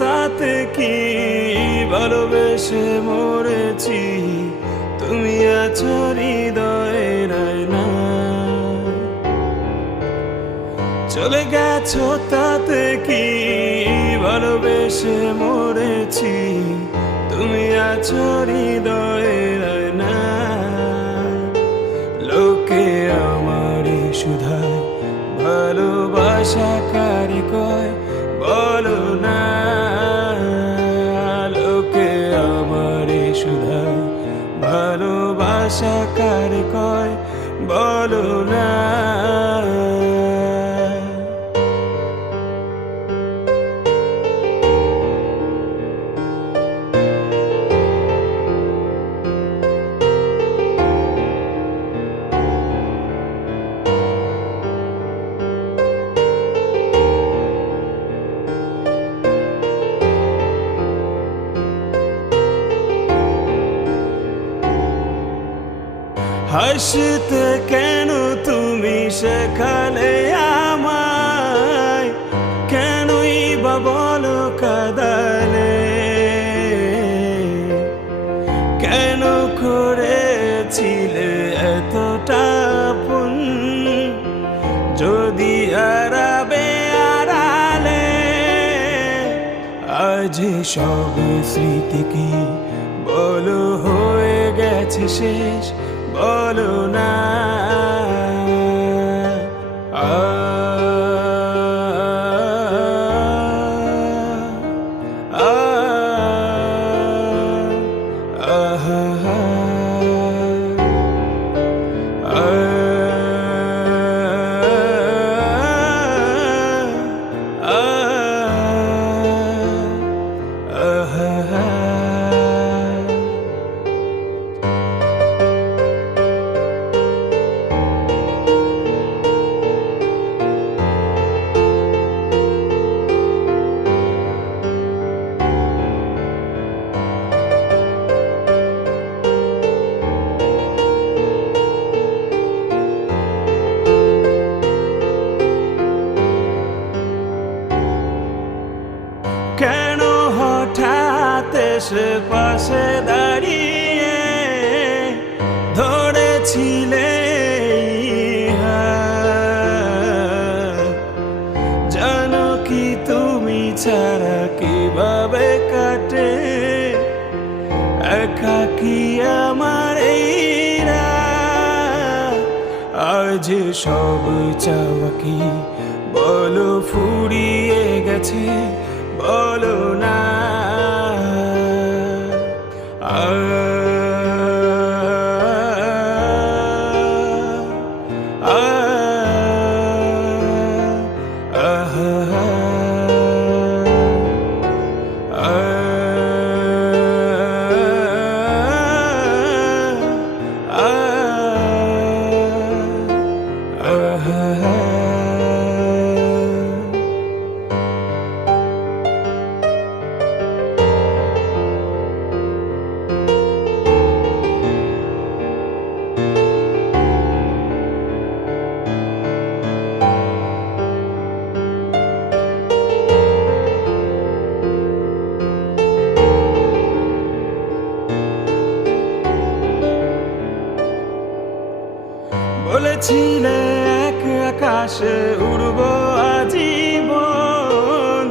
তাতে কি, ভালোবেসে মরেছি, তুমি আছো হৃদয়ের আয়নায়। চলে গেছো তাতে কি, ভালোবেসে মরেছি, তুমি আছো হৃদয়ের আয়নায়। লোকে আমারে শুধায়, ভালোবাসা কারে কয় বলো না। লোকে আমারে শুধায়, ভালোবাসা কারে কয় বলো না। হাসতে কেন তুমি শেখালে আমায়, কেনই বা বলো কাঁদালে, কেন করেছিলে এতটা আপন, যদি হারাবে আড়ালে। আজ সব স্মৃতি কি বলো হয়ে গেছে শেষ, বলো না। কেন হঠাৎ এসে পাশে দাঁড়িয়ে ধরেছিলে হাত? জানো কি তুমি ছাড়া কিভাবে কাটে একাকী আমার এই রাত? আজ সব চাওয়া কি বলো ফুরিয়ে গেছে, বলো না। বলেছিলে এক আকাশে উড়ব আজীবন,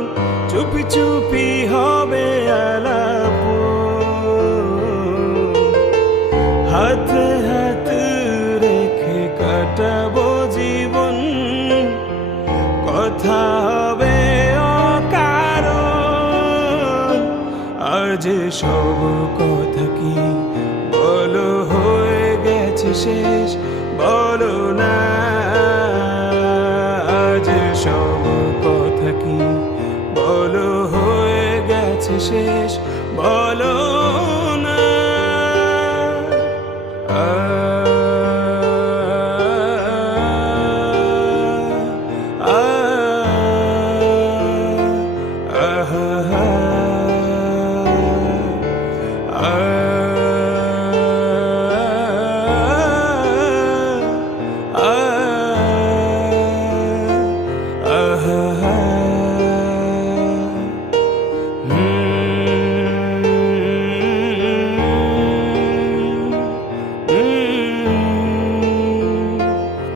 চুপি চুপি হবে আলাপ, হাতে হাত রেখে কাটাবো জীবন, কথা হবে অকারণ। আজ সব কথা কি বলো হয়ে গেছে শেষ, বলো না। আজ সব কথা কি বলো হয়ে গেছে শেষ, বলো